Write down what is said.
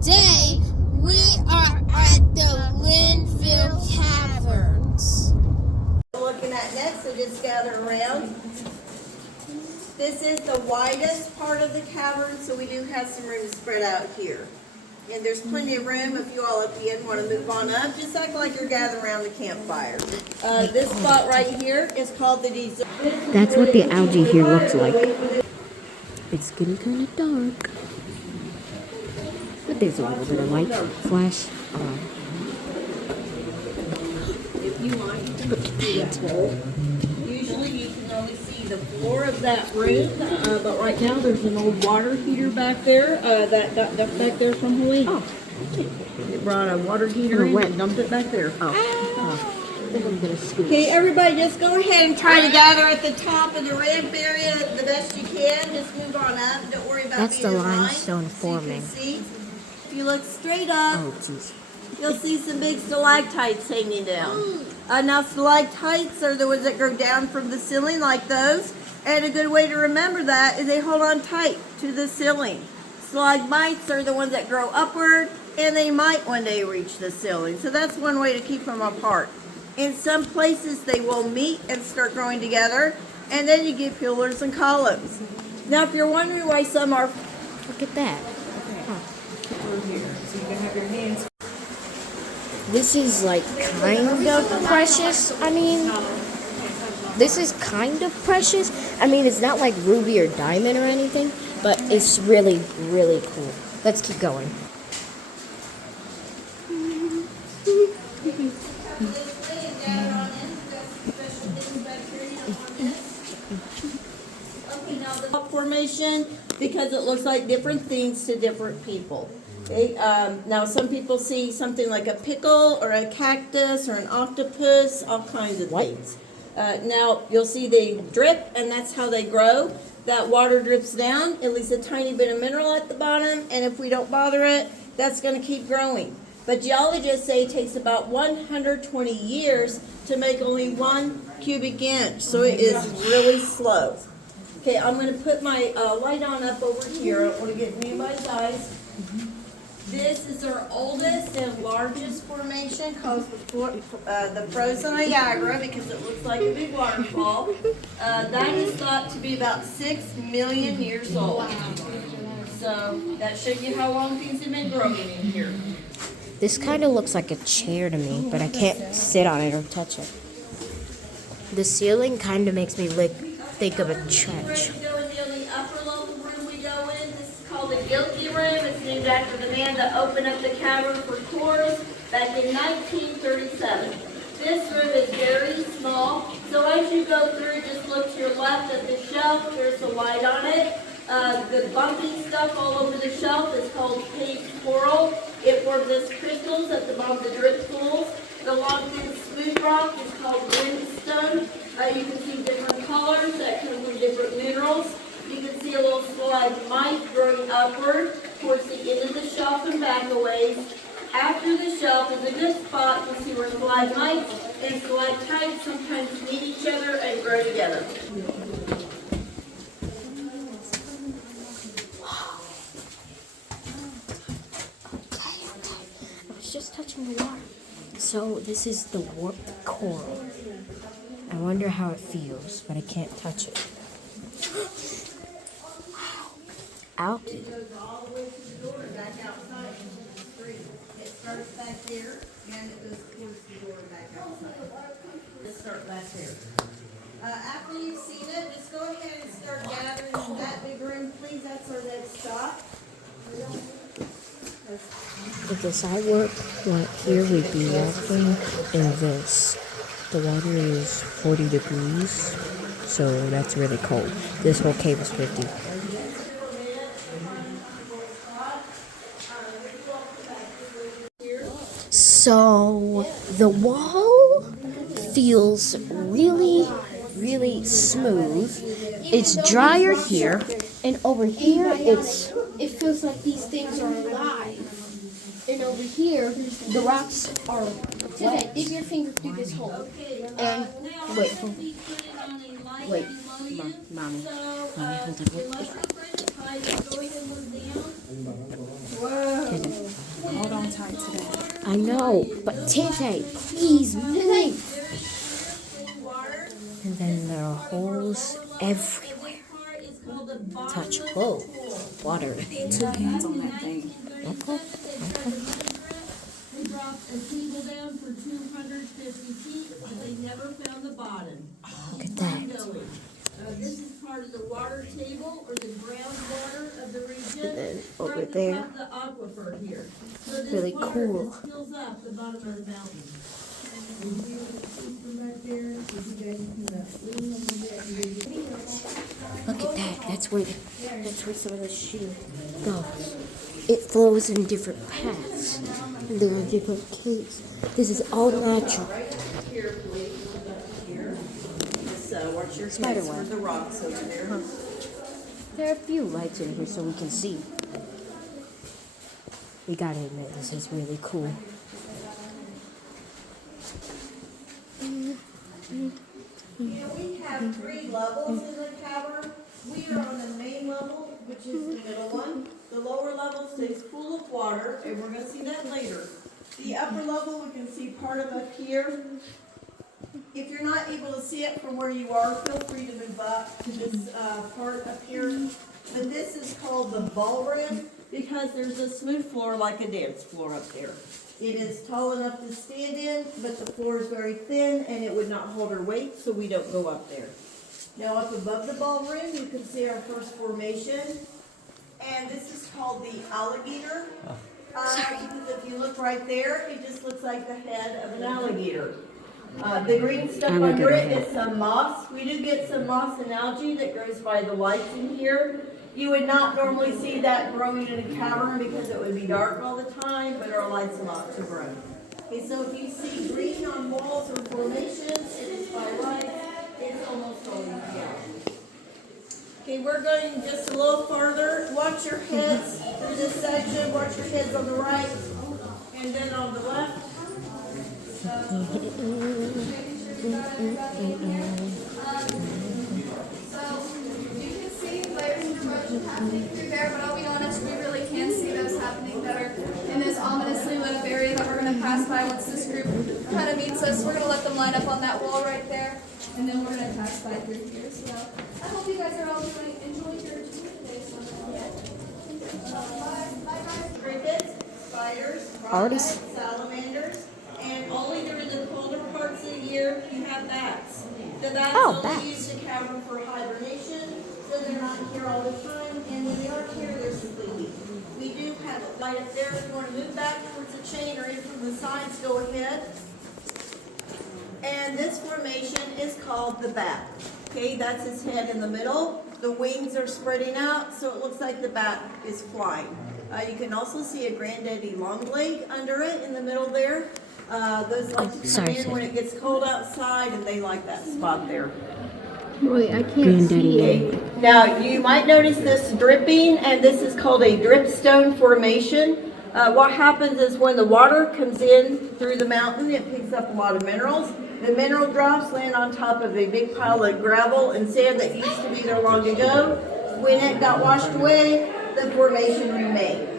Today, we are at the Linville Caverns. Looking at next, so just gather around. This is the widest part of the cavern, so we do have some room to spread out here. And there's plenty of room if you all at the end want to move on up. Just act like you're gathered around the campfire. This spot right here is called the dessert. That's what the algae here looks like. It's getting kind of dark. But there's a little bit of light flash on. If you want, you can see that hole. Usually you can only see the floor of that room, but right now there's an old water heater back there that got dumped back there from Hawaii. Oh. It brought a water heater in and dumped it back there. Oh. I think I'm gonna scoot. Okay, everybody just go ahead and try to gather at the top of the ramp area the best you can. Just move on up. Don't worry about That's being the in line, limestone so forming. you can see. If you look straight up, Oh, jeez. you'll see some big stalactites hanging down. Now stalactites are the ones that grow down from the ceiling like those. And a good way to remember that is they hold on tight to the ceiling. Stalagmites are the ones that grow upward and they might one day reach the ceiling. So that's one way to keep them apart. In some places they will meet and start growing together, and then you get pillars and columns. Now if you're wondering why some are... Look at that. This is like kind of precious. I mean, this is kind of precious. I mean, it's not like ruby or diamond or anything, but it's really, really cool. Let's keep going. Okay, now the formation, because it looks like different things to different people. Okay, now some people see something like a pickle or a cactus or an octopus, all kinds of things. Now you'll see they drip, and that's how they grow. That water drips down, it leaves a tiny bit of mineral at the bottom, and if we don't bother it, that's going to keep growing. But geologists say it takes about 120 years to make only 1 cubic inch, so it is really slow. Okay, I'm going to put my light on up over here. I don't want to get in anybody's eyes. This is our oldest and largest formation, called the frozen Niagara, because it looks like a big waterfall. That is thought to be about 6 million years old. So that shows you how long things have been growing in here. This kind of looks like a chair to me, but I can't sit on it or touch it. The ceiling kind of makes me think of a trench. The upper level room we go in, this is called the Guilty Room. It's named after the man that opened up the cavern for tours back in 1937. This room is very small, so as you go through, just look to your left at the shelf. There's a light on it. The bumpy stuff all over the shelf is called paved coral. It forms as crystals at the bottom of the drip pools. The long thin smooth rock is called greenstone. You can see different colors that come from different minerals. You can see a little stalagmite growing upward towards the end of the shelf and back a ways. After the shelf is a good spot to see where stalagmites and stalactites sometimes meet each other and grow together. Just touching the water. So this is the warped coral. I wonder how it feels, but I can't touch it. Algae. It goes all the way to the door and back outside into the street. It starts back there and it goes towards the door and back outside. Let's start back there. After you've seen it, just go ahead and start gathering in that big room, please. That's our next stop. If the sidewalk went here, we'd be walking in this. The water is 40 degrees, so that's really cold. This whole cave is 50. So the wall feels really, really smooth. It's drier here, and over here It feels like these things are alive. And over here, the rocks are wet. Dig your finger through this hole. and wait, mommy, hold on. Whoa. I know, but Tante, please move. And then there are holes everywhere. Touch, whoa, water. Two hands on that thing. Okay. They dropped a cable down for 250 feet, but they never found the bottom. Look at that. This is part of the water table or the groundwater of the region. And then over Right there. above the aquifer here. So this Really water cool. fills up the bottom of the mountain. Look at that. That's where some of the shoe goes. It flows in different paths. And there are different caves. This is all natural. So watch your Spider heads for web. the rocks over there. There are a few lights in here so we can see. We gotta admit, this is really cool. We have 3 levels in the cavern. We are on the main level, which is the middle one. The lower level stays full of water, and we're gonna see that later. The upper level, we can see part of up here. If you're not able to see it from where you are, feel free to move up to this part up here. But this is called the ballroom because there's a smooth floor like a dance floor up there. It is tall enough to stand in, but the floor is very thin and it would not hold our weight, so we don't go up there. Now up above the ballroom, you can see our first formation. And this is called the alligator. Because if you look right there, it just looks like the head of an alligator. The green stuff under it is some moss. We do get some moss and algae that grows by the lights in here. You would not normally see that growing in a cavern because it would be dark all the time, but our lights allow it to grow. Okay, so if you see green on walls or formations, it is by light. It's almost always yellow. Okay, we're going just a little farther. Watch your heads through this section. Watch your heads on the right and then on the left. You can see layers of erosion happening through there, but I'll be honest, we really can see those happening that are in this ominously lit up area that we're going to pass by once this group kind of meets us. We're going to let them line up on that wall right there, and then we're going to pass by through here. So I hope you guys are all enjoying your tour today. Bye guys. Crickets, spiders, Artists. rockets, salamanders, and only during the colder parts of the year you have bats. The bats only use the cavern for hibernation, so they're not here all the time, and when they are here, they're sleeping. We do have a light up there. If you want to move back towards the chain or in from the sides, go ahead. And this formation is called the bat. Okay, that's his head in the middle. The wings are spreading out, so it looks like the bat is flying. You can also see a granddaddy longleg under it in the middle there. Those like to come in when it gets cold outside, and they like that spot there. Wait, I can't see it. Now, you might notice this dripping, and this is called a dripstone formation. What happens is when the water comes in through the mountain, it picks up a lot of minerals. The mineral drops land on top of a big pile of gravel and sand that used to be there long ago. When it got washed away, the formation remained.